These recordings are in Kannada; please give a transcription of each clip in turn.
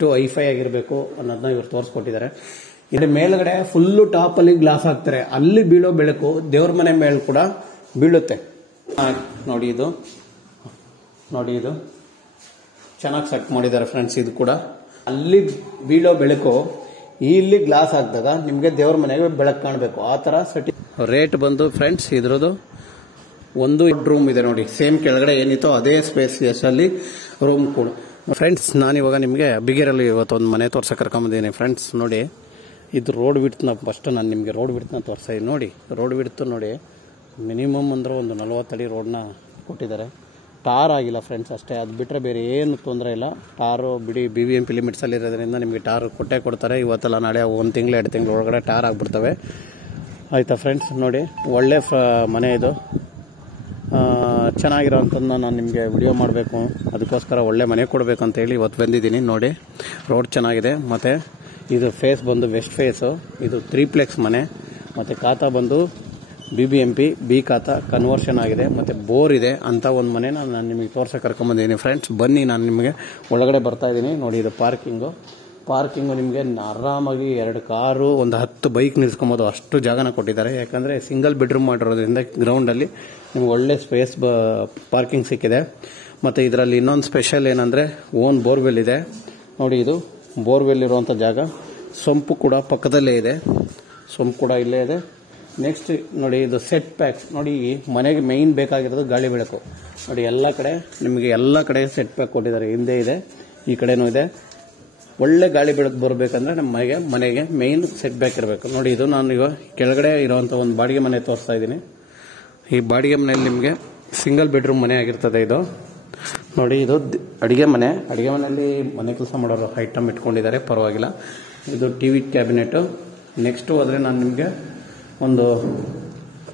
ಎಷ್ಟು ಹೈಫೈ ಆಗಿರಬೇಕು ಅನ್ನೋದನ್ನ ಇವ್ರು ತೋರಿಸ್ಕೊಟ್ಟಿದ್ದಾರೆ. ಇಲ್ಲಿ ಮೇಲ್ಗಡೆ ಫುಲ್ಲು ಟಾಪ್ ಅಲ್ಲಿ ಗ್ಲಾಸ್ ಹಾಕ್ತಾರೆ, ಅಲ್ಲಿ ಬೀಳೋ ಬೆಳಕು ದೇವ್ರ ಮನೆ ಮೇಲೆ ಕೂಡ ಬೀಳುತ್ತೆ. ನೋಡಿ ಇದು ಚೆನ್ನಾಗಿ ಸೆಟ್ ಮಾಡಿದ್ದಾರೆ ಫ್ರೆಂಡ್ಸ್. ಇದು ಕೂಡ ಅಲ್ಲಿ ಬೀಳೋ ಬೆಳಕು ಇಲ್ಲಿ ಗ್ಲಾಸ್ ಹಾಕಿದಾಗ ನಿಮಗೆ ದೇವ್ರ ಮನೆಗೆ ಬೆಳಕು ಕಾಣಬೇಕು, ಆ ತರ ಸೆಟ್. ರೇಟ್ ಬಂದು ಫ್ರೆಂಡ್ಸ್ ಇದ್ರದ್ದು ಒಂದು ರೂಮ್ ಇದೆ ನೋಡಿ, ಸೇಮ್ ಕೆಳಗಡೆ ಏನಿತ್ತೋ ಅದೇ ಸ್ಪೇಸ್ ಅಲ್ಲಿ ರೂಮ್ ಕೂಡ. ಫ್ರೆಂಡ್ಸ್ ನಾನಿವಾಗ ನಿಮಗೆ ಬಿಗೇರಲ್ಲಿ ಇವತ್ತು ಒಂದು ಮನೆ ತೋರ್ಸಕ್ಕೆ ಕರ್ಕೊಂಬಂದಿದ್ದೀನಿ ಫ್ರೆಂಡ್ಸ್. ನೋಡಿ ಇದು ರೋಡ್ ಬಿಡ್ತನ, ಫಸ್ಟ್ ನಾನು ನಿಮಗೆ ರೋಡ್ ಬಿಡ್ತನ ತೋರಿಸ್ತಾ ಇದ್ದೀನಿ. ನೋಡಿ ರೋಡ್ ಬಿಡ್ತು ನೋಡಿ, ಮಿನಿಮಮ್ ಅಂದ್ರೆ ಒಂದು 40 ಅಡಿ ರೋಡ್ನ ಕೊಟ್ಟಿದ್ದಾರೆ. ಟಾರ್ ಆಗಿಲ್ಲ ಫ್ರೆಂಡ್ಸ್ ಅಷ್ಟೇ, ಅದು ಬಿಟ್ಟರೆ ಬೇರೆ ಏನು ತೊಂದರೆ ಇಲ್ಲ. ಟಾರು ಬಿಡಿ BBMP ಲಿಮಿಟ್ಸಲ್ಲಿ ಇರೋದ್ರಿಂದ ನಿಮಗೆ ಟಾರ್ ಕೊಡ್ತಾರೆ. ಇವತ್ತೆಲ್ಲ ನಾಳೆ 1 ತಿಂಗಳು 2 ತಿಂಗಳು ಒಳಗಡೆ ಟಾರ್ ಆಗಿಬಿಡ್ತವೆ. ಆಯಿತಾ ಫ್ರೆಂಡ್ಸ್. ನೋಡಿ ಒಳ್ಳೆ ಮನೆ ಇದು, ಚೆನ್ನಾಗಿರೋಂಥದ್ದನ್ನ ನಾನು ನಿಮಗೆ ವಿಡಿಯೋ ಮಾಡಬೇಕು, ಅದಕ್ಕೋಸ್ಕರ ಒಳ್ಳೆ ಮನೆ ಕೊಡಬೇಕು ಅಂತೇಳಿ ಇವತ್ತು ಬಂದಿದ್ದೀನಿ. ನೋಡಿ ರೋಡ್ ಚೆನ್ನಾಗಿದೆ, ಮತ್ತು ಇದು ಫೇಸ್ ಬಂದು ವೆಸ್ಟ್ ಫೇಸು. ಇದು 3ಪ್ಲೆಕ್ಸ್ ಮನೆ, ಮತ್ತು ಖಾತಾ ಬಂದು BBMP ಬಿ ಖಾತಾ ಕನ್ವರ್ಷನ್ ಆಗಿದೆ, ಮತ್ತು ಬೋರ್ ಇದೆ ಅಂತ ಒಂದು ಮನೆನ ನಾನು ನಿಮಗೆ ತೋರ್ಸಕ್ಕೆ ಕರ್ಕೊಂಬಂದಿದ್ದೀನಿ ಫ್ರೆಂಡ್ಸ್. ಬನ್ನಿ ನಾನು ನಿಮಗೆ ಒಳಗಡೆ ಬರ್ತಾ ಇದ್ದೀನಿ. ನೋಡಿ ಇದು ಪಾರ್ಕಿಂಗು ನಿಮಗೆ ಆರಾಮಾಗಿ 2 ಕಾರು ಒಂದು 10 ಬೈಕ್ ನಿಲ್ಸ್ಕೊಬೋದು, ಅಷ್ಟು ಜಾಗನ ಕೊಟ್ಟಿದ್ದಾರೆ. ಯಾಕಂದರೆ ಸಿಂಗಲ್ ಬೆಡ್ರೂಮ್ ಮಾಡಿರೋದ್ರಿಂದ ಗ್ರೌಂಡಲ್ಲಿ ನಿಮ್ಗೆ ಒಳ್ಳೆ ಸ್ಪೇಸ್ ಪಾರ್ಕಿಂಗ್ ಸಿಕ್ಕಿದೆ. ಮತ್ತು ಇದರಲ್ಲಿ ಇನ್ನೊಂದು ಸ್ಪೆಷಲ್ ಏನಂದರೆ ಓನ್ ಬೋರ್ವೆಲ್ ಇದೆ. ನೋಡಿ ಇದು ಬೋರ್ವೆಲ್ ಇರುವಂಥ ಜಾಗ. ಸೊಂಪು ಕೂಡ ಪಕ್ಕದಲ್ಲೇ ಇದೆ, ಸೊಂಪು ಕೂಡ ಇಲ್ಲೇ ಇದೆ. ನೆಕ್ಸ್ಟ್ ನೋಡಿ ಇದು ಸೆಟ್ ಪ್ಯಾಕ್. ನೋಡಿ ಮನೆಗೆ ಮೈನ್ ಬೇಕಾಗಿರೋದು ಗಾಳಿ ಬೆಳಕು. ನೋಡಿ ಎಲ್ಲ ಕಡೆ ಸೆಟ್ ಪ್ಯಾಕ್ ಕೊಟ್ಟಿದ್ದಾರೆ. ಹಿಂದೆ ಇದೆ, ಈ ಕಡೆನೂ ಇದೆ. ಒಳ್ಳೆ ಗಾಳಿ ಬೆಳಕು ಬರಬೇಕಂದ್ರೆ ನಮ್ಮ ಮನೆಗೆ ಮೈನ್ ಸೆಟ್ ಬ್ಯಾಕ್ ಇರಬೇಕು. ನೋಡಿ ಇದು ನಾನು ಈಗ ಕೆಳಗಡೆ ಇರುವಂಥ ಒಂದು ಬಾಡಿಗೆ ಮನೆ ತೋರಿಸ್ತಾ ಇದ್ದೀನಿ. ಈ ಬಾಡಿಗೆ ಮನೆಯಲ್ಲಿ ನಿಮಗೆ ಸಿಂಗಲ್ ಬೆಡ್ರೂಮ್ ಮನೆ ಆಗಿರ್ತದೆ ಇದು. ನೋಡಿ ಇದು ಅಡಿಗೆ ಮನೆಯಲ್ಲಿ ಮನೆ ಕೆಲಸ ಮಾಡೋರು ಐಟಮ್ ಇಟ್ಕೊಂಡಿದ್ದಾರೆ, ಪರವಾಗಿಲ್ಲ. ಇದು TV ಕ್ಯಾಬಿನೆಟು. ನೆಕ್ಸ್ಟು ಹೋದರೆ ನಾನು ನಿಮಗೆ ಒಂದು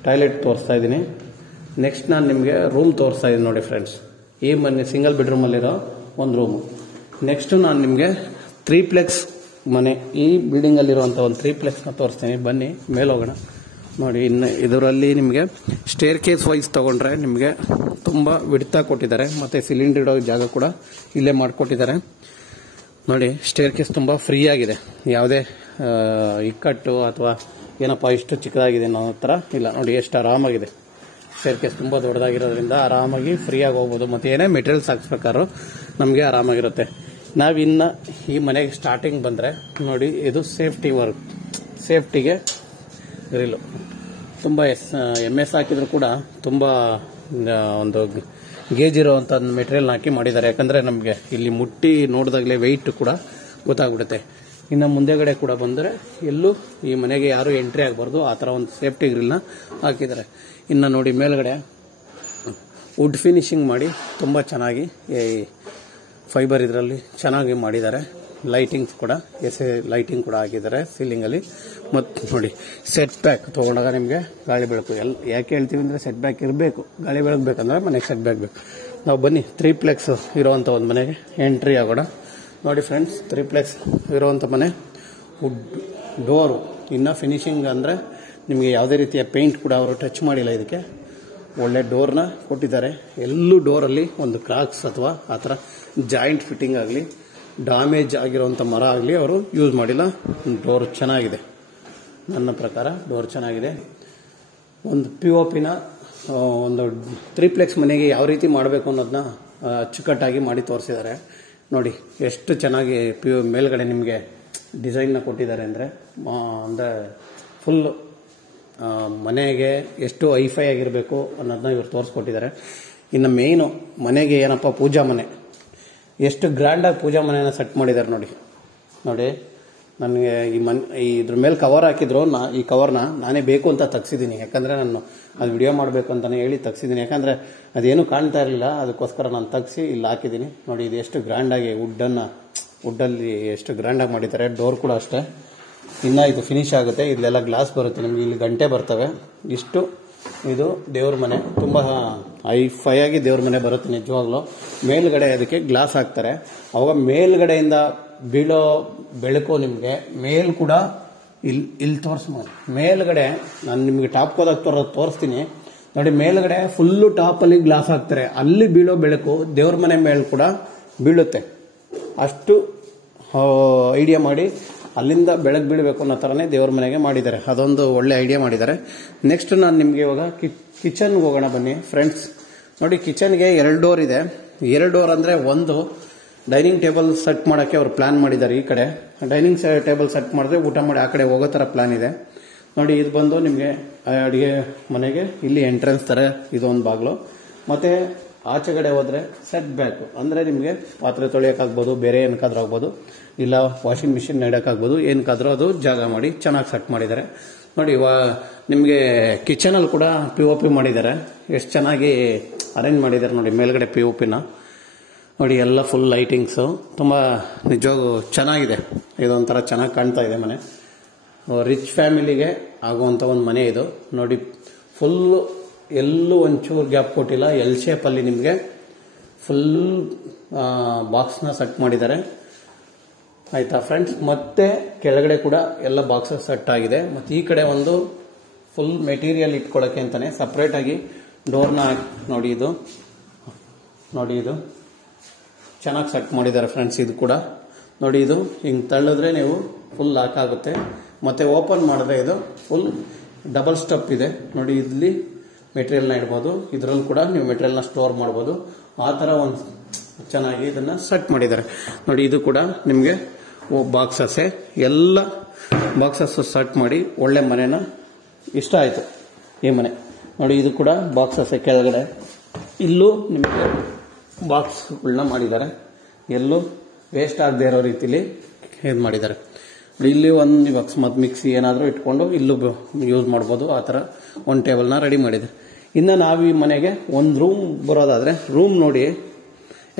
ಟಾಯ್ಲೆಟ್ ತೋರಿಸ್ತಾ ಇದ್ದೀನಿ. ನೆಕ್ಸ್ಟ್ ನಾನು ನಿಮಗೆ ರೂಮ್ ತೋರಿಸ್ತಾ ಇದ್ದೀನಿ. ನೋಡಿ ಫ್ರೆಂಡ್ಸ್, ಈ ಮನೆ ಸಿಂಗಲ್ ಬೆಡ್ರೂಮಲ್ಲಿರೋ ಒಂದು ರೂಮು. ನೆಕ್ಸ್ಟು ನಾನು ನಿಮಗೆ 3ಪ್ಲೆಕ್ಸ್ ಮನೆ, ಈ ಬಿಲ್ಡಿಂಗಲ್ಲಿರುವಂಥ ಒಂದು 3ಪ್ಲೆಕ್ಸ್ನ ತೋರಿಸ್ತೀನಿ. ಬನ್ನಿ ಮೇಲೆ ಹೋಗೋಣ. ನೋಡಿ ಇನ್ನು ಇದರಲ್ಲಿ ನಿಮಗೆ ಸ್ಟೇರ್ ಕೇಸ್ ವೈಸ್ ತೊಗೊಂಡ್ರೆ ನಿಮಗೆ ತುಂಬ ವಿಡ್ತಾಗಿ ಕೊಟ್ಟಿದ್ದಾರೆ, ಮತ್ತು ಸಿಲಿಂಡರ್ ಇಡೋ ಜಾಗ ಕೂಡ ಇಲ್ಲೇ ಮಾಡಿಕೊಟ್ಟಿದ್ದಾರೆ. ನೋಡಿ ಸ್ಟೇರ್ ಕೇಸ್ ತುಂಬ ಫ್ರೀ ಆಗಿದೆ, ಯಾವುದೇ ಇಕ್ಕಟ್ಟು ಅಥವಾ ಏನಪ್ಪ ಇಷ್ಟು ಚಿಕ್ಕದಾಗಿದೆ ಅನ್ನೋ ಥರ ಇಲ್ಲ. ನೋಡಿ ಎಷ್ಟು ಆರಾಮಾಗಿದೆ. ಸ್ಟೇರ್ ಕೇಸ್ ತುಂಬ ದೊಡ್ಡದಾಗಿರೋದ್ರಿಂದ ಆರಾಮಾಗಿ ಫ್ರೀಯಾಗಿ ಹೋಗ್ಬೋದು, ಮತ್ತು ಏನೇ ಮೆಟೀರಿಯಲ್ಸ್ ಹಾಕ್ಸ್ಬೇಕಾದ್ರೂ ನಮಗೆ ಆರಾಮಾಗಿರುತ್ತೆ. ನಾವಿನ್ನು ಈ ಮನೆಗೆ ಸ್ಟಾರ್ಟಿಂಗ್ ಬಂದರೆ ನೋಡಿ ಇದು ಸೇಫ್ಟಿಗೆ ಗ್ರಿಲ್ಲು ತುಂಬ MS ಹಾಕಿದ್ರು ಕೂಡ ತುಂಬ ಒಂದು ಗೇಜ್ ಇರೋವಂಥ ಮೆಟೀರಿಯಲ್ ಹಾಕಿ ಮಾಡಿದ್ದಾರೆ. ಯಾಕಂದರೆ ನಮಗೆ ಇಲ್ಲಿ ಮುಟ್ಟಿ ನೋಡಿದಾಗಲೇ ವೆಯ್ಟ್ ಕೂಡ ಗೊತ್ತಾಗ್ಬಿಡುತ್ತೆ. ಇನ್ನು ಮುಂದೆಗಡೆ ಕೂಡ ಬಂದರೆ ಎಲ್ಲೂ ಈ ಮನೆಗೆ ಯಾರು ಎಂಟ್ರಿ ಆಗಬಾರ್ದು, ಆ ಥರ ಒಂದು ಸೇಫ್ಟಿ ಗ್ರಿಲ್ನ ಹಾಕಿದ್ದಾರೆ. ಇನ್ನು ನೋಡಿ ಮೇಲ್ಗಡೆ ವುಡ್ ಫಿನಿಶಿಂಗ್ ಮಾಡಿ ತುಂಬ ಚೆನ್ನಾಗಿ ಫೈಬರ್ ಇದರಲ್ಲಿ ಚೆನ್ನಾಗಿ ಮಾಡಿದ್ದಾರೆ. ಲೈಟಿಂಗ್ಸ್ ಕೂಡ ಲೈಟಿಂಗ್ ಕೂಡ ಹಾಕಿದ್ದಾರೆ ಸೀಲಿಂಗಲ್ಲಿ. ಮತ್ತು ನೋಡಿ ಸೆಟ್ ಬ್ಯಾಕ್ ತೊಗೊಂಡಾಗ ನಿಮಗೆ ಗಾಳಿ ಬೆಳಕು ಯಾಕೆ ಹೇಳ್ತೀವಿ ಅಂದರೆ ಸೆಟ್ ಬ್ಯಾಕ್ ಇರಬೇಕು. ಗಾಳಿ ಬೆಳಕು ಬೇಕಂದ್ರೆ ಮನೆಗೆ ಸೆಟ್ ಬ್ಯಾಕ್ ಬೇಕು. ನಾವು ಬನ್ನಿ 3ಪ್ಲೆಕ್ಸ್ ಇರೋವಂಥ ಒಂದು ಮನೆಗೆ ಎಂಟ್ರಿ ಆಗೋಣ. ನೋಡಿ ಫ್ರೆಂಡ್ಸ್, 3ಪ್ಲೆಕ್ಸ್ ಇರೋವಂಥ ಮನೆ. ವುಡ್ ಡೋರು ಇನ್ನು ಫಿನಿಶಿಂಗ್ ಅಂದರೆ ನಿಮಗೆ ಯಾವುದೇ ರೀತಿಯ ಪೇಂಟ್ ಕೂಡ ಅವರು ಟಚ್ ಮಾಡಿಲ್ಲ. ಇದಕ್ಕೆ ಒಳ್ಳೆ ಡೋರ್ನ ಕೊಟ್ಟಿದ್ದಾರೆ. ಎಲ್ಲೂ ಡೋರಲ್ಲಿ ಒಂದು ಕ್ರಾಕ್ಸ್ ಅಥವಾ ಆ ಥರ ಜಾಯಿಂಟ್ ಫಿಟ್ಟಿಂಗ್ ಆಗಲಿ, ಡ್ಯಾಮೇಜ್ ಆಗಿರೋವಂಥ ಮರ ಆಗಲಿ ಅವರು ಯೂಸ್ ಮಾಡಿಲ್ಲ. ಡೋರ್ ಚೆನ್ನಾಗಿದೆ, ನನ್ನ ಪ್ರಕಾರ ಡೋರ್ ಚೆನ್ನಾಗಿದೆ. ಒಂದು POPನ ಒಂದು 3ಪ್ಲೆಕ್ಸ್ ಮನೆಗೆ ಯಾವ ರೀತಿ ಮಾಡಬೇಕು ಅನ್ನೋದನ್ನ ಅಚ್ಚುಕಟ್ಟಾಗಿ ಮಾಡಿ ತೋರಿಸಿದ್ದಾರೆ. ನೋಡಿ ಎಷ್ಟು ಚೆನ್ನಾಗಿ ಮೇಲ್ಗಡೆ ನಿಮಗೆ ಡಿಸೈನ್ನ ಕೊಟ್ಟಿದ್ದಾರೆ ಅಂದರೆ ಫುಲ್ಲು ಮನೆಗೆ ಎಷ್ಟು ಹೈಫೈ ಆಗಿರಬೇಕು ಅನ್ನೋದನ್ನ ಇವ್ರು ತೋರಿಸ್ಕೊಟ್ಟಿದ್ದಾರೆ. ಇನ್ನು ಮೇಯ್ನು ಮನೆಗೆ ಏನಪ್ಪ ಪೂಜಾ ಮನೆ, ಎಷ್ಟು ಗ್ರ್ಯಾಂಡಾಗಿ ಪೂಜಾ ಮನೆಯನ್ನು ಸೆಟ್ ಮಾಡಿದ್ದಾರೆ. ನೋಡಿ ನನಗೆ ಇದ್ರ ಮೇಲೆ ಕವರ್ ಹಾಕಿದ್ರು, ಈ ಕವರ್ನ ನಾನೇ ಬೇಕು ಅಂತ ತೆಗ್ಸಿದ್ದೀನಿ. ಯಾಕಂದರೆ ನಾನು ಅದು ವಿಡಿಯೋ ಮಾಡಬೇಕು ಅಂತಲೇ ಹೇಳಿ ತೆಗ್ಸಿದ್ದೀನಿ. ಯಾಕಂದರೆ ಅದೇನು ಕಾಣ್ತಾ ಇರಲಿಲ್ಲ, ಅದಕ್ಕೋಸ್ಕರ ನಾನು ತೆಗ್ಸಿ ಇಲ್ಲಿ ಹಾಕಿದ್ದೀನಿ. ನೋಡಿ ಇದು ಎಷ್ಟು ಗ್ರ್ಯಾಂಡಾಗಿ ವುಡ್ಡಲ್ಲಿ ಎಷ್ಟು ಗ್ರ್ಯಾಂಡಾಗಿ ಮಾಡಿದ್ದಾರೆ. ಡೋರ್ ಕೂಡ ಅಷ್ಟೇ, ಇನ್ನು ಇದು ಫಿನಿಶ್ ಆಗುತ್ತೆ. ಇಲ್ಲೆಲ್ಲ ಗ್ಲಾಸ್ ಬರುತ್ತೆ ನಿಮಗೆ, ಇಲ್ಲಿ ಗಂಟೆ ಬರ್ತವೆ. ಇಷ್ಟು ಇದು ದೇವ್ರ ಮನೆ, ತುಂಬ ಹೈಫೈ ಆಗಿ ದೇವ್ರ ಮನೆ ಬರುತ್ತೆ ನಿಜವಾಗ್ಲೂ. ಮೇಲ್ಗಡೆ ಅದಕ್ಕೆ ಗ್ಲಾಸ್ ಹಾಕ್ತಾರೆ. ಅವಾಗ ಮೇಲ್ಗಡೆಯಿಂದ ಬೀಳೋ ಬೆಳಕು ನಿಮಗೆ ಮೇಲ್ ಕೂಡ ಇಲ್ಲಿ ತೋರಿಸ್ಬೋದು. ಮೇಲ್ಗಡೆ ನಾನು ನಿಮಗೆ ಟಾಪ್ ಹೋದಾಗ ತೋರಿಸ್ತೀನಿ. ನೋಡಿ ಮೇಲ್ಗಡೆ ಫುಲ್ಲು ಟಾಪಲ್ಲಿ ಗ್ಲಾಸ್ ಹಾಕ್ತಾರೆ, ಅಲ್ಲಿ ಬೀಳೋ ಬೆಳಕು ದೇವ್ರ ಮನೆ ಮೇಲೆ ಕೂಡ ಬೀಳುತ್ತೆ. ಅಷ್ಟು ಐಡಿಯಾ ಮಾಡಿ ಅಲ್ಲಿಂದ ಬೆಳಗ್ಗೆ ಬೀಳಬೇಕು ಅನ್ನೋ ಥರನೇ ದೇವ್ರ ಮನೆಗೆ ಮಾಡಿದ್ದಾರೆ. ಅದೊಂದು ಒಳ್ಳೆ ಐಡಿಯಾ ಮಾಡಿದ್ದಾರೆ. ನೆಕ್ಸ್ಟ್ ನಾನು ನಿಮಗೆ ಇವಾಗ ಕಿಚನ್ಗೆ ಹೋಗೋಣ ಬನ್ನಿ ಫ್ರೆಂಡ್ಸ್. ನೋಡಿ, ಕಿಚನ್ಗೆ 2 ಡೋರ್ ಇದೆ. 2 ಡೋರ್ ಅಂದರೆ ಒಂದು ಡೈನಿಂಗ್ ಟೇಬಲ್ ಸೆಟ್ ಮಾಡೋಕ್ಕೆ ಅವ್ರು ಪ್ಲಾನ್ ಮಾಡಿದ್ದಾರೆ. ಈ ಕಡೆ ಡೈನಿಂಗ್ ಟೇಬಲ್ ಸೆಟ್ ಮಾಡಿದ್ರೆ ಊಟ ಮಾಡಿ ಆ ಕಡೆ ಹೋಗೋ ಥರ ಪ್ಲಾನ್ ಇದೆ. ನೋಡಿ, ಇದು ಬಂದು ನಿಮಗೆ ಅಡುಗೆ ಮನೆಗೆ ಇಲ್ಲಿ ಎಂಟ್ರೆನ್ಸ್ ಥರ ಇದೊಂದು ಬಾಗಿಲು. ಮತ್ತು ಆಚೆಗಡೆ ಹೋದರೆ ಸೆಟ್ ಬ್ಯಾಕ್ ಅಂದರೆ ನಿಮಗೆ ಪಾತ್ರೆ ತೊಳೆಯೋಕ್ಕಾಗ್ಬೋದು, ಬೇರೆ ಏನಕ್ಕಾದ್ರೂ ಆಗ್ಬೋದು, ಇಲ್ಲ ವಾಷಿಂಗ್ ಮಿಷಿನ್ ನೆಡೋಕ್ಕಾಗ್ಬೋದು, ಏನಕ್ಕಾದ್ರೂ ಅದು ಜಾಗ ಮಾಡಿ ಚೆನ್ನಾಗಿ ಸೆಟ್ ಮಾಡಿದ್ದಾರೆ. ನೋಡಿ, ನಿಮಗೆ ಕಿಚನಲ್ಲಿ ಕೂಡ POP ಮಾಡಿದ್ದಾರೆ. ಎಷ್ಟು ಚೆನ್ನಾಗಿ ಅರೇಂಜ್ ಮಾಡಿದ್ದಾರೆ ನೋಡಿ, ಮೇಲ್ಗಡೆ POPನ ನೋಡಿ, ಎಲ್ಲ ಫುಲ್ ಲೈಟಿಂಗ್ಸು ತುಂಬ ನಿಜವಾಗೂ ಚೆನ್ನಾಗಿದೆ. ಇದೊಂಥರ ಚೆನ್ನಾಗಿ ಕಾಣ್ತಾ ಇದೆ ಮನೆ. ರಿಚ್ ಫ್ಯಾಮಿಲಿಗೆ ಆಗುವಂಥ ಒಂದು ಮನೆ ಇದು. ನೋಡಿ, ಫುಲ್ಲು ಎಲ್ಲೂ ಒಂಚೂರು ಗ್ಯಾಪ್ ಕೊಟ್ಟಿಲ್ಲ. ಎಲ್ ಶೇಪಲ್ಲಿ ನಿಮಗೆ ಫುಲ್ ಬಾಕ್ಸ್ನ ಸೆಟ್ ಮಾಡಿದ್ದಾರೆ. ಆಯಿತಾ ಫ್ರೆಂಡ್ಸ್. ಮತ್ತೆ ಕೆಳಗಡೆ ಕೂಡ ಎಲ್ಲ ಬಾಕ್ಸಸ್ ಸೆಟ್ ಆಗಿದೆ. ಮತ್ತು ಈ ಕಡೆ ಒಂದು ಫುಲ್ ಮೆಟೀರಿಯಲ್ ಇಟ್ಕೊಳ್ಳೋಕ್ಕೆ ಅಂತಲೇ ಸಪ್ರೇಟಾಗಿ ಡೋರ್ನ ನೋಡಿ, ಇದು ಚೆನ್ನಾಗಿ ಸೆಟ್ ಮಾಡಿದ್ದಾರೆ ಫ್ರೆಂಡ್ಸ್. ಇದು ಕೂಡ ನೋಡಿ, ಇದು ಹಿಂಗೆ ತಳ್ಳಿದ್ರೆ ನೀವು ಫುಲ್ ಲಾಕ್ ಆಗುತ್ತೆ. ಮತ್ತು ಓಪನ್ ಮಾಡಿದ್ರೆ ಇದು ಫುಲ್ ಡಬಲ್ ಸ್ಟೆಪ್ ಇದೆ ನೋಡಿ. ಇಲ್ಲಿ ಮೆಟೀರಿಯಲ್ನ ಇಡ್ಬೋದು, ಇದರಲ್ಲೂ ಕೂಡ ನೀವು ಮೆಟೀರಿಯಲ್ನ ಸ್ಟೋರ್ ಮಾಡ್ಬೋದು. ಆ ಥರ ಒಂದು ಚೆನ್ನಾಗಿ ಇದನ್ನು ಸೆಟ್ ಮಾಡಿದ್ದಾರೆ ನೋಡಿ. ಇದು ಕೂಡ ನಿಮಗೆ ಬಾಕ್ಸಸ್ಸೇ, ಎಲ್ಲ ಬಾಕ್ಸಸ್ ಸೆಟ್ ಮಾಡಿ ಒಳ್ಳೆ ಮನೆನ ಇಷ್ಟ ಆಯಿತು ಈ ಮನೆ ನೋಡಿ. ಇದು ಕೂಡ ಬಾಕ್ಸಸ್ಸೇ. ಕೆಳಗಡೆ ಇಲ್ಲೂ ನಿಮಗೆ ಬಾಕ್ಸ್ಗಳನ್ನ ಮಾಡಿದ್ದಾರೆ. ಎಲ್ಲೂ ವೇಸ್ಟ್ ಆಗದೆ ಇರೋ ರೀತಿಲಿ ಇದು ಮಾಡಿದ್ದಾರೆ. ಇಲ್ಲಿ ಒಂದು ಅಕಸ್ಮಾತ್ ಮಿಕ್ಸಿ ಏನಾದರೂ ಇಟ್ಕೊಂಡು ಇಲ್ಲೂ ಯೂಸ್ ಮಾಡ್ಬೋದು. ಆ ಥರ ಒಂದು ಟೇಬಲ್ನ ರೆಡಿ ಮಾಡಿದೆ. ಇನ್ನು ನಾವು ಈ ಮನೆಗೆ ಒಂದು ರೂಮ್ ಬರೋದಾದರೆ ರೂಮ್ ನೋಡಿ,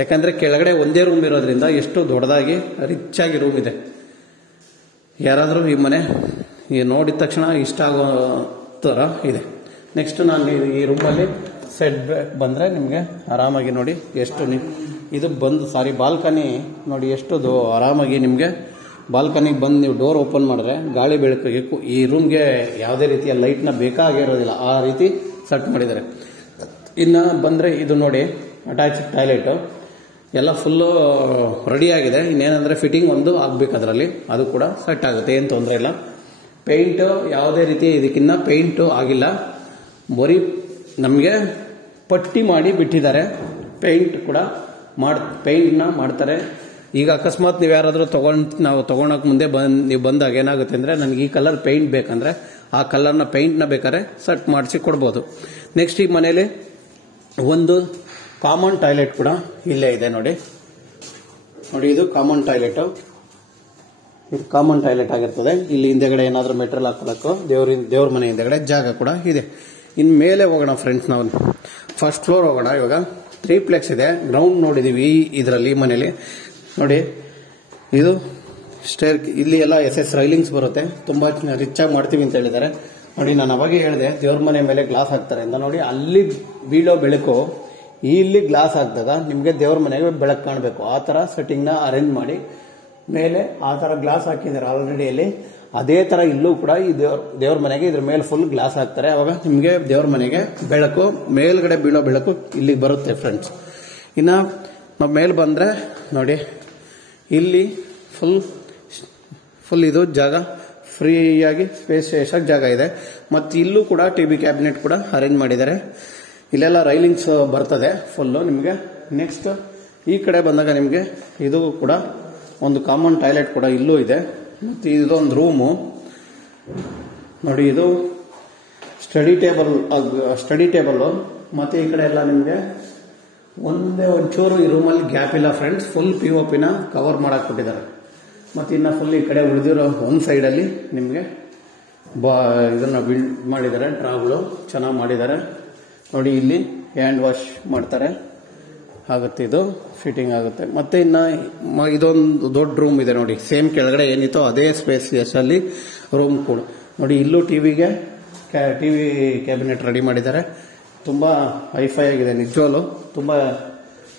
ಯಾಕಂದರೆ ಕೆಳಗಡೆ ಒಂದೇ ರೂಮ್ ಇರೋದ್ರಿಂದ ಎಷ್ಟು ದೊಡ್ಡದಾಗಿ ರಿಚ್ ಆಗಿ ರೂಮ್ ಇದೆ. ಯಾರಾದರೂ ಈ ಮನೆ ನೋಡಿದ ತಕ್ಷಣ ಇಷ್ಟ ಆಗೋ ಥರ ಇದೆ. ನೆಕ್ಸ್ಟ್ ನಾನು ಈ ರೂಮಲ್ಲಿ ಸೆಟ್ ಬ್ಯಾಕ್ ಬಂದರೆ ನಿಮಗೆ ಆರಾಮಾಗಿ ನೋಡಿ ಎಷ್ಟು ಇದು ಬಂದು ಬಾಲ್ಕನಿ ನೋಡಿ, ಎಷ್ಟು ಆರಾಮಾಗಿ ನಿಮಗೆ ಬಾಲ್ಕನಿಗೆ ಬಂದು ನೀವು ಡೋರ್ ಓಪನ್ ಮಾಡಿದ್ರೆ ಗಾಳಿ ಬೆಳಕಿಗೆ ಈ ರೂಮ್ಗೆ ಯಾವುದೇ ರೀತಿಯ ಲೈಟ್ನ ಬೇಕಾಗಿರೋದಿಲ್ಲ. ಆ ರೀತಿ ಸೆಟ್ ಮಾಡಿದ್ದಾರೆ. ಇನ್ನು ಬಂದರೆ ಇದು ನೋಡಿ, ಅಟ್ಯಾಚ್ ಟಾಯ್ಲೆಟು ಎಲ್ಲ ಫುಲ್ಲು ರೆಡಿಯಾಗಿದೆ. ಇನ್ನೇನಂದರೆ ಫಿಟ್ಟಿಂಗ್ ಒಂದು ಆಗಬೇಕು ಅದರಲ್ಲಿ, ಅದು ಕೂಡ ಸೆಟ್ ಆಗುತ್ತೆ, ಏನು ತೊಂದರೆ ಇಲ್ಲ. ಪೇಂಟು ಯಾವುದೇ ರೀತಿ ಇದಕ್ಕಿನ್ನ ಪೇಂಟು ಆಗಿಲ್ಲ, ಬರೀ ನಮಗೆ ಪಟ್ಟಿ ಮಾಡಿ ಬಿಟ್ಟಿದ್ದಾರೆ. ಪೇಂಟ್ ಕೂಡ ಪೇಂಟ್ನ ಮಾಡ್ತಾರೆ. ಈಗ ಅಕಸ್ಮಾತ್ ನೀವು ಯಾರಾದರೂ ನಾವು ತೊಗೊಳಕ್ಕೆ ಮುಂದೆ ನೀವು ಬಂದಾಗ ಏನಾಗುತ್ತೆ ಅಂದರೆ, ನನಗೆ ಈ ಕಲರ್ ಪೇಂಟ್ ಬೇಕಂದ್ರೆ ಆ ಕಲರ್ನ ಪೇಂಟ್ನ ಬೇಕಾದ್ರೆ ಸೆಟ್ ಮಾಡಿಸಿ ಕೊಡ್ಬೋದು. ನೆಕ್ಸ್ಟ್ ಈ ಮನೇಲಿ ಒಂದು ಕಾಮನ್ ಟಾಯ್ಲೆಟ್ ಕೂಡ ಇಲ್ಲೇ ಇದೆ ನೋಡಿ. ಇದು ಕಾಮನ್ ಟಾಯ್ಲೆಟು. ಇದು ಕಾಮನ್ ಟಾಯ್ಲೆಟ್ ಆಗಿರ್ತದೆ. ಇಲ್ಲಿ ಹಿಂದೆಗಡೆ ಏನಾದರೂ ಮೆಟೀರಿಯಲ್ ಹಾಕೊಳ್ಳೋಕ್ಕೋ ದೇವ್ರ ಮನೆ ಹಿಂದೆಗಡೆ ಜಾಗ ಕೂಡ ಇದೆ. ಇನ್ನು ಮೇಲೆ ಹೋಗೋಣ ಫ್ರೆಂಡ್ಸ್, ನಾವು ಫಸ್ಟ್ ಫ್ಲೋರ್ ಹೋಗೋಣ. ಇವಾಗ 3 ಪ್ಲೆಕ್ಸ್ ಇದೆ. ಗ್ರೌಂಡ್ ನೋಡಿದೀವಿ ಇದರಲ್ಲಿ ಮನೇಲಿ ನೋಡಿ. ಇದು ಸ್ಟೇರ್, ಇಲ್ಲಿ ಎಲ್ಲ SS ರೈಲಿಂಗ್ಸ್ ಬರುತ್ತೆ. ತುಂಬಾ ರಿಚ್ ಆಗಿ ಮಾಡ್ತೀವಿ ಅಂತ ಹೇಳಿದ್ದಾರೆ ನೋಡಿ. ನಾನು ಅವಾಗೇ ಹೇಳಿದೆ ದೇವ್ರ ಮನೆ ಮೇಲೆ ಗ್ಲಾಸ್ ಹಾಕ್ತಾರೆ ಅಂತ ನೋಡಿ. ಅಲ್ಲಿ ಬೀಳೋ ಬೆಳಕು ಇಲ್ಲಿ ಗ್ಲಾಸ್ ಹಾಕಿದಾಗ ನಿಮಗೆ ದೇವ್ರ ಮನೆಗೆ ಬೆಳಕು ಕಾಣಬೇಕು. ಆ ಥರ ಸೆಟ್ಟಿಂಗ್ನ ಅರೇಂಜ್ ಮಾಡಿ ಮೇಲೆ ಆ ಥರ ಗ್ಲಾಸ್ ಹಾಕಿದ್ದಾರೆ ಆಲ್ರೆಡಿ ಅಲ್ಲಿ. ಅದೇ ಥರ ಇಲ್ಲೂ ಕೂಡ ಈ ದೇವ್ರ ಮನೆಗೆ ಇದ್ರ ಮೇಲೆ ಫುಲ್ ಗ್ಲಾಸ್ ಹಾಕ್ತಾರೆ. ಅವಾಗ ನಿಮಗೆ ದೇವ್ರ ಮನೆಗೆ ಬೆಳಕು ಮೇಲ್ಗಡೆ ಬೀಳೋ ಬೆಳಕು ಇಲ್ಲಿಗೆ ಬರುತ್ತೆ ಫ್ರೆಂಡ್ಸ್. ಇನ್ನು ನಾವು ಮೇಲೆ ಬಂದರೆ ನೋಡಿ, ಇಲ್ಲಿ ಫುಲ್ ಇದು ಜಾಗ ಫ್ರೀಯಾಗಿ ಸ್ಪೇಸಿಯಸ್ ಆಗಿ ಜಾಗ ಇದೆ. ಮತ್ತು ಇಲ್ಲೂ ಕೂಡ TV ಕ್ಯಾಬಿನೆಟ್ ಕೂಡ ಅರೇಂಜ್ ಮಾಡಿದ್ದಾರೆ. ಇಲ್ಲೆಲ್ಲ ರೈಲಿಂಗ್ಸ್ ಬರ್ತದೆ ಫುಲ್ಲು ನಿಮಗೆ. ನೆಕ್ಸ್ಟ್ ಈ ಕಡೆ ಬಂದಾಗ ನಿಮಗೆ ಇದು ಕೂಡ ಒಂದು ಕಾಮನ್ ಟಾಯ್ಲೆಟ್ ಕೂಡ ಇಲ್ಲೂ ಇದೆ. ಮತ್ತು ಇದೊಂದು ರೂಮು ನೋಡಿ. ಇದು ಸ್ಟಡಿ ಟೇಬಲ್ ಮತ್ತು ಈ ಕಡೆ ಎಲ್ಲ ನಿಮಗೆ ಒಂಚೂರು ಈ ರೂಮಲ್ಲಿ ಗ್ಯಾಪ್ ಇಲ್ಲ ಫ್ರೆಂಡ್ಸ್. ಫುಲ್ POPನ ಕವರ್ ಮಾಡಕ್ಕೆ ಕೊಟ್ಟಿದ್ದಾರೆ. ಮತ್ತು ಇನ್ನು ಫುಲ್ ಈ ಕಡೆ ಉಳಿದಿರೋ ಒಂದು ಸೈಡಲ್ಲಿ ನಿಮಗೆ ಇದನ್ನು ಬಿಲ್ಡ್ ಮಾಡಿದ್ದಾರೆ. ಡ್ರಾಗಳು ಚೆನ್ನಾಗಿ ಮಾಡಿದ್ದಾರೆ ನೋಡಿ. ಇಲ್ಲಿ ಹ್ಯಾಂಡ್ ವಾಶ್ ಮಾಡ್ತಾರೆ ಆಗುತ್ತೆ, ಇದು ಫಿಟ್ಟಿಂಗ್ ಆಗುತ್ತೆ. ಮತ್ತು ಇನ್ನು ಇದೊಂದು ದೊಡ್ಡ ರೂಮ್ ಇದೆ ನೋಡಿ. ಸೇಮ್ ಕೆಳಗಡೆ ಏನಿತ್ತೋ ಅದೇ ಸ್ಪೇಸಿಯಸ್ಸಲ್ಲಿ ರೂಮ್ ಕೂಡ ನೋಡಿ. ಇಲ್ಲೂ TV ಕ್ಯಾಬಿನೆಟ್ ರೆಡಿ ಮಾಡಿದ್ದಾರೆ. ತುಂಬ ಹೈಫೈ ಆಗಿದೆ ನಿಜವಾಗ್ಲೂ. ತುಂಬ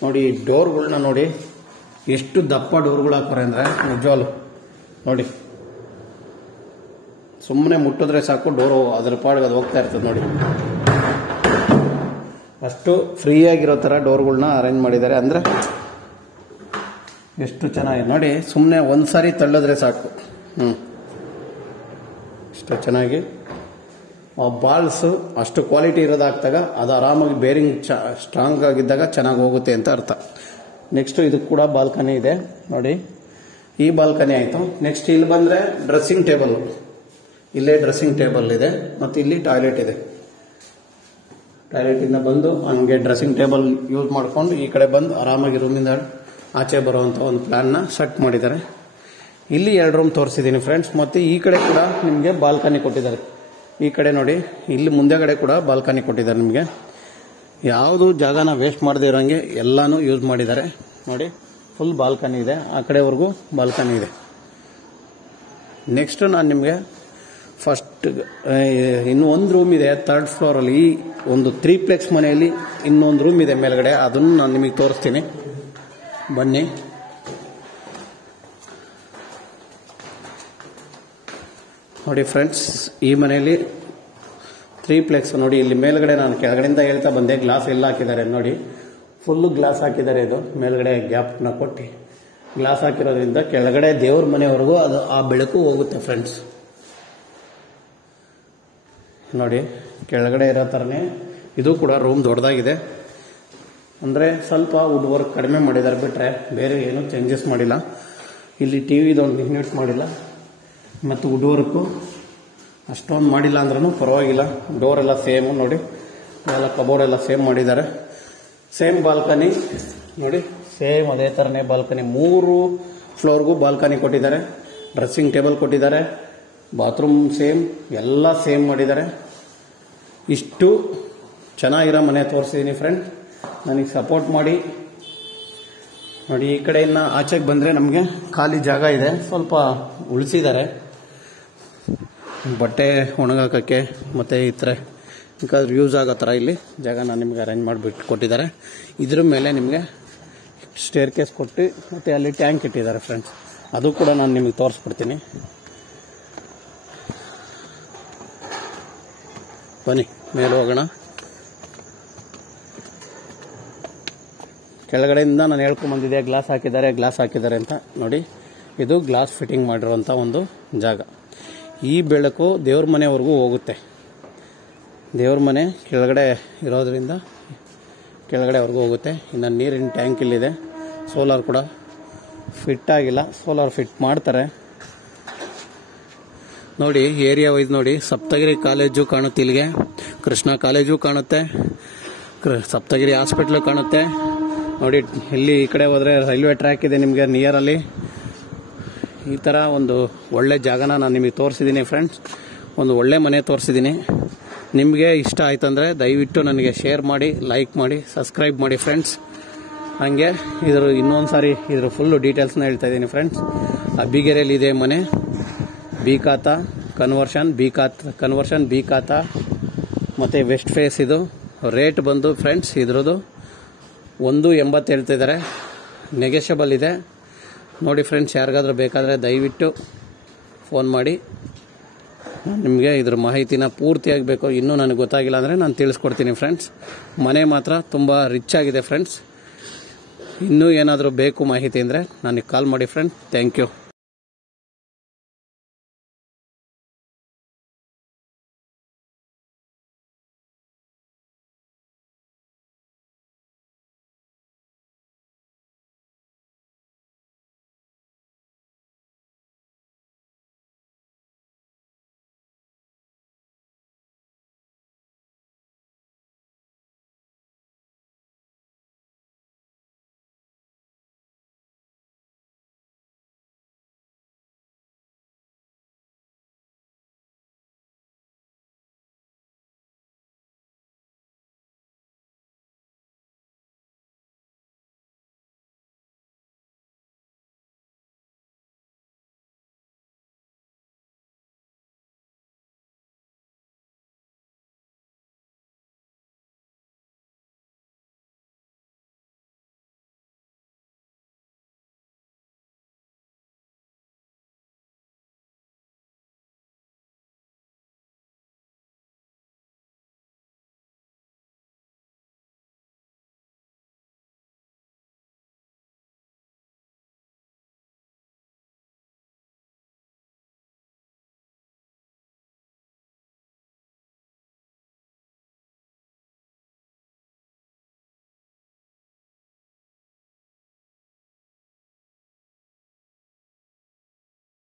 ನೋಡಿ, ಡೋರ್ಗಳನ್ನ ನೋಡಿ ಎಷ್ಟು ದಪ್ಪ ಡೋರ್ಗಳು ಹಾಕ್ತಾರೆ ಅಂದರೆ ನಿಜವಾಗ್ಲೂ ನೋಡಿ. ಸುಮ್ಮನೆ ಮುಟ್ಟಿದ್ರೆ ಸಾಕು ಡೋರು ಅದ್ರ ಪಾಡಿಗೆ ಅದು ಹೋಗ್ತಾ ಇರ್ತದೆ ನೋಡಿ. ಅಷ್ಟು ಫ್ರೀಯಾಗಿರೋ ಥರ ಡೋರ್ಗಳನ್ನ ಅರೇಂಜ್ ಮಾಡಿದ್ದಾರೆ. ಅಂದರೆ ಎಷ್ಟು ಚೆನ್ನಾಗಿದೆ ನೋಡಿ, ಸುಮ್ಮನೆ ಒಂದ್ಸಾರಿ ತಳ್ಳಿದ್ರೆ ಸಾಕು. ಇಷ್ಟು ಚೆನ್ನಾಗಿ ಬಾಲ್ಸ್ ಅಷ್ಟು ಕ್ವಾಲಿಟಿ ಇರೋದಾಗ್ತಾಗ ಅದು ಆರಾಮಾಗಿ ಬೇರಿಂಗ್ ಸ್ಟ್ರಾಂಗ್ ಆಗಿದ್ದಾಗ ಚೆನ್ನಾಗಿ ಹೋಗುತ್ತೆ ಅಂತ ಅರ್ಥ. ನೆಕ್ಸ್ಟ್ ಇದಕ್ಕೆ ಕೂಡ ಬಾಲ್ಕನಿ ಇದೆ ನೋಡಿ, ಈ ಬಾಲ್ಕನಿ ಆಯಿತು. ನೆಕ್ಸ್ಟ್ ಇಲ್ಲಿ ಬಂದರೆ ಡ್ರೆಸ್ಸಿಂಗ್ ಟೇಬಲ್, ಇಲ್ಲೇ ಡ್ರೆಸ್ಸಿಂಗ್ ಟೇಬಲ್ ಇದೆ ಮತ್ತು ಇಲ್ಲಿ ಟಾಯ್ಲೆಟ್ ಇದೆ. ಟಾಯ್ಲೆಟಿಂದ ಬಂದು ಹಂಗೆ ಡ್ರೆಸ್ಸಿಂಗ್ ಟೇಬಲ್ ಯೂಸ್ ಮಾಡ್ಕೊಂಡು ಈ ಕಡೆ ಬಂದು ಆರಾಮಾಗಿ ರೂಮಿಂದ ಆಚೆ ಬರುವಂಥ ಒಂದು ಪ್ಲಾನ್ನ ಸೆಟ್ ಮಾಡಿದ್ದಾರೆ. ಇಲ್ಲಿ 2 ರೂಮ್ ತೋರಿಸಿದ್ದೀನಿ ಫ್ರೆಂಡ್ಸ್. ಮತ್ತು ಈ ಕಡೆ ಕೂಡ ನಿಮಗೆ ಬಾಲ್ಕನಿ ಕೊಟ್ಟಿದ್ದಾರೆ. ಈ ಕಡೆ ನೋಡಿ, ಇಲ್ಲಿ ಮುಂದೆಗಡೆ ಕೂಡ ಬಾಲ್ಕನಿ ಕೊಟ್ಟಿದ್ದಾರೆ. ನಿಮಗೆ ಯಾವುದು ಜಾಗನ ವೇಸ್ಟ್ ಮಾಡದೇ ಇರೋಂಗೆ ಎಲ್ಲಾನು ಯೂಸ್ ಮಾಡಿದ್ದಾರೆ ನೋಡಿ. ಫುಲ್ ಬಾಲ್ಕನಿ ಇದೆ, ಆ ಕಡೆವರೆಗೂ ಬಾಲ್ಕನಿ ಇದೆ. ನೆಕ್ಸ್ಟ್ ನಾನು ನಿಮಗೆ ಫಸ್ಟ್ ಇನ್ನೂ ಒಂದು ರೂಮ್ ಇದೆ 3rd ಫ್ಲೋರಲ್ಲಿ. ಈ ಒಂದು 3ಪ್ಲೆಕ್ಸ್ ಮನೆಯಲ್ಲಿ ಇನ್ನೊಂದು ರೂಮ್ ಇದೆ ಮೇಲ್ಗಡೆ, ಅದನ್ನು ನಾನು ನಿಮಗೆ ತೋರಿಸ್ತೀನಿ ಬನ್ನಿ. ನೋಡಿ ಫ್ರೆಂಡ್ಸ್, ಈ ಮನೆಯಲ್ಲಿ 3ಪ್ಲೆಕ್ಸ್ ನೋಡಿ. ಇಲ್ಲಿ ಮೇಲ್ಗಡೆ ನಾನು ಕೆಳಗಡೆಯಿಂದ ಹೇಳ್ತಾ ಬಂದೆ, ಗ್ಲಾಸ್ ಎಲ್ಲ ಹಾಕಿದ್ದಾರೆ ನೋಡಿ, ಫುಲ್ಲು ಗ್ಲಾಸ್ ಹಾಕಿದ್ದಾರೆ. ಇದು ಮೇಲ್ಗಡೆ ಗ್ಯಾಪ್ನ ಕೊಟ್ಟು ಗ್ಲಾಸ್ ಹಾಕಿರೋದ್ರಿಂದ ಕೆಳಗಡೆ ದೇವ್ರ ಮನೆವರೆಗೂ ಅದು ಆ ಬೆಳಕು ಹೋಗುತ್ತೆ ಫ್ರೆಂಡ್ಸ್. ನೋಡಿ ಕೆಳಗಡೆ ಇರೋ ಥರನೇ ಇದು ಕೂಡ ರೂಮ್ ದೊಡ್ಡದಾಗಿದೆ. ಅಂದರೆ ಸ್ವಲ್ಪ ವುಡ್ ವರ್ಕ್ ಕಡಿಮೆ ಮಾಡಿದ್ದಾರೆ ಬಿಟ್ಟರೆ ಬೇರೆ ಏನೂ ಚೇಂಜಸ್ ಮಾಡಿಲ್ಲ. ಇಲ್ಲಿ ಟಿ ವಿದೊಂದು ಯೂನಿಟ್ ಮಾಡಿಲ್ಲ ಮತ್ತು ವುಡ್ ವರ್ಕು ಅಷ್ಟೊಂದು ಮಾಡಿಲ್ಲ ಅಂದ್ರೂ ಪರವಾಗಿಲ್ಲ. ಡೋರ್ ಎಲ್ಲ ಸೇಮು ನೋಡಿ, ಎಲ್ಲ ಕಬೋರ್ಡ್ ಎಲ್ಲ ಸೇಮ್ ಮಾಡಿದ್ದಾರೆ. ಸೇಮ್ ಬಾಲ್ಕನಿ ನೋಡಿ, ಸೇಮ್ ಅದೇ ಥರನೇ ಬಾಲ್ಕನಿ. 3 ಫ್ಲೋರ್ಗೂ ಬಾಲ್ಕನಿ ಕೊಟ್ಟಿದ್ದಾರೆ, ಡ್ರೆಸ್ಸಿಂಗ್ ಟೇಬಲ್ ಕೊಟ್ಟಿದ್ದಾರೆ, ಬಾತ್ರೂಮ್ ಸೇಮ್, ಎಲ್ಲ ಸೇಮ್ ಮಾಡಿದ್ದಾರೆ. ಇಷ್ಟು ಚೆನ್ನಾಗಿರೋ ಮನೆ ತೋರಿಸಿದ್ದೀನಿ ಫ್ರೆಂಡ್, ನನಗೆ ಸಪೋರ್ಟ್ ಮಾಡಿ. ನೋಡಿ ಈ ಕಡೆಯಿಂದ ಆಚೆಗೆ ಬಂದರೆ ನಮಗೆ ಖಾಲಿ ಜಾಗ ಇದೆ, ಸ್ವಲ್ಪ ಉಳಿಸಿದ್ದಾರೆ ಬಟ್ಟೆ ಒಣಗಾಕೋಕ್ಕೆ ಮತ್ತು ಈ ಥರ ಬೇಕಾದ್ರೆ ಯೂಸ್ ಆಗೋ ಥರ ಇಲ್ಲಿ ಜಾಗನ ನಿಮಗೆ ಅರೇಂಜ್ ಮಾಡಿಬಿಟ್ಟು ಕೊಟ್ಟಿದ್ದಾರೆ. ಇದ್ರ ಮೇಲೆ ನಿಮಗೆ ಸ್ಟೇರ್ ಕೇಸ್ ಕೊಟ್ಟು ಮತ್ತು ಅಲ್ಲಿ ಟ್ಯಾಂಕ್ ಇಟ್ಟಿದ್ದಾರೆ ಫ್ರೆಂಡ್ಸ್, ಅದು ಕೂಡ ನಾನು ನಿಮಗೆ ತೋರಿಸ್ಬಿಡ್ತೀನಿ ಬನ್ನಿ. ಮೇಲೆ ಹೋಗೋಣ. ಕೆಳಗಡೆಯಿಂದ ನಾನು ಹೇಳ್ಕೊಂಬಂದಿದ್ದೆ ಗ್ಲಾಸ್ ಹಾಕಿದ್ದಾರೆ ಅಂತ ನೋಡಿ. ಇದು ಗ್ಲಾಸ್ ಫಿಟ್ಟಿಂಗ್ ಮಾಡಿರುವಂಥ ಒಂದು ಜಾಗ. ಈ ಬೆಳಕು ದೇವ್ರ ಮನೆವರೆಗೂ ಹೋಗುತ್ತೆ. ದೇವ್ರ ಮನೆ ಕೆಳಗಡೆ ಇರೋದ್ರಿಂದ ಕೆಳಗಡೆವರೆಗೂ ಹೋಗುತ್ತೆ. ಇನ್ನು ನೀರಿನ ಟ್ಯಾಂಕ್ ಇಲ್ಲಿದೆ. ಸೋಲಾರ್ ಕೂಡ ಫಿಟ್ ಆಗಿಲ್ಲ, ಸೋಲಾರ್ ಫಿಟ್ ಮಾಡ್ತಾರೆ. ನೋಡಿ ಏರಿಯಾ ವೈಸ್ ನೋಡಿ, ಸಪ್ತಗಿರಿ ಕಾಲೇಜು ಕಾಣುತ್ತೆ, ಇಲ್ಲಿಗೆ ಕೃಷ್ಣ ಕಾಲೇಜು ಕಾಣುತ್ತೆ, ಸಪ್ತಗಿರಿ ಹಾಸ್ಪಿಟ್ಲು ಕಾಣುತ್ತೆ ನೋಡಿ. ಇಲ್ಲಿ ಈ ಕಡೆ ಹೋದರೆ ರೈಲ್ವೆ ಟ್ರ್ಯಾಕ್ ಇದೆ ನಿಮಗೆ ನಿಯರಲ್ಲಿ. ಈ ಥರ ಒಂದು ಒಳ್ಳೆ ಜಾಗನ ನಾನು ನಿಮಗೆ ತೋರಿಸಿದ್ದೀನಿ ಫ್ರೆಂಡ್ಸ್, ಒಂದು ಒಳ್ಳೆ ಮನೆ ತೋರಿಸಿದ್ದೀನಿ. ನಿಮಗೆ ಇಷ್ಟ ಆಯ್ತಂದರೆ ದಯವಿಟ್ಟು ನನಗೆ ಶೇರ್ ಮಾಡಿ, ಲೈಕ್ ಮಾಡಿ, ಸಬ್ಸ್ಕ್ರೈಬ್ ಮಾಡಿ ಫ್ರೆಂಡ್ಸ್. ಹಾಗೆ ಇನ್ನೊಂದು ಸಾರಿ ಇದ್ರ ಫುಲ್ಲು ಡೀಟೇಲ್ಸ್ನ ಹೇಳ್ತಾ ಇದ್ದೀನಿ ಫ್ರೆಂಡ್ಸ್. ಅಬ್ಬಿಗೆರೆಯಲ್ಲಿ ಇದೆ ಮನೆ, ಬಿ ಖಾತಾ ಕನ್ವರ್ಷನ್, ಬಿ ಖಾತಾ ಮತ್ತು ವೆಸ್ಟ್ ಫೇಸ್. ಇದು ರೇಟ್ ಬಂದು ಫ್ರೆಂಡ್ಸ್ ಇದ್ರದ್ದು 180 ಹೇಳ್ತಿದ್ದಾರೆ, ನೆಗೆಷಬಲ್ ಇದೆ ನೋಡಿ ಫ್ರೆಂಡ್ಸ್. ಯಾರಿಗಾದ್ರೂ ಬೇಕಾದರೆ ದಯವಿಟ್ಟು ಫೋನ್ ಮಾಡಿ. ನಿಮಗೆ ಇದ್ರ ಮಾಹಿತಿನ ಪೂರ್ತಿಯಾಗಿ ಬೇಕು, ಇನ್ನೂ ನನಗೆ ಗೊತ್ತಾಗಿಲ್ಲ ಅಂದರೆ ನಾನು ತಿಳಿಸ್ಕೊಡ್ತೀನಿ ಫ್ರೆಂಡ್ಸ್. ಮನೆ ಮಾತ್ರ ತುಂಬ ರಿಚ್ ಆಗಿದೆ ಫ್ರೆಂಡ್ಸ್. ಇನ್ನೂ ಏನಾದರೂ ಬೇಕು ಮಾಹಿತಿ ಅಂದರೆ ನನಗೆ ಕಾಲ್ ಮಾಡಿ ಫ್ರೆಂಡ್. Thank you.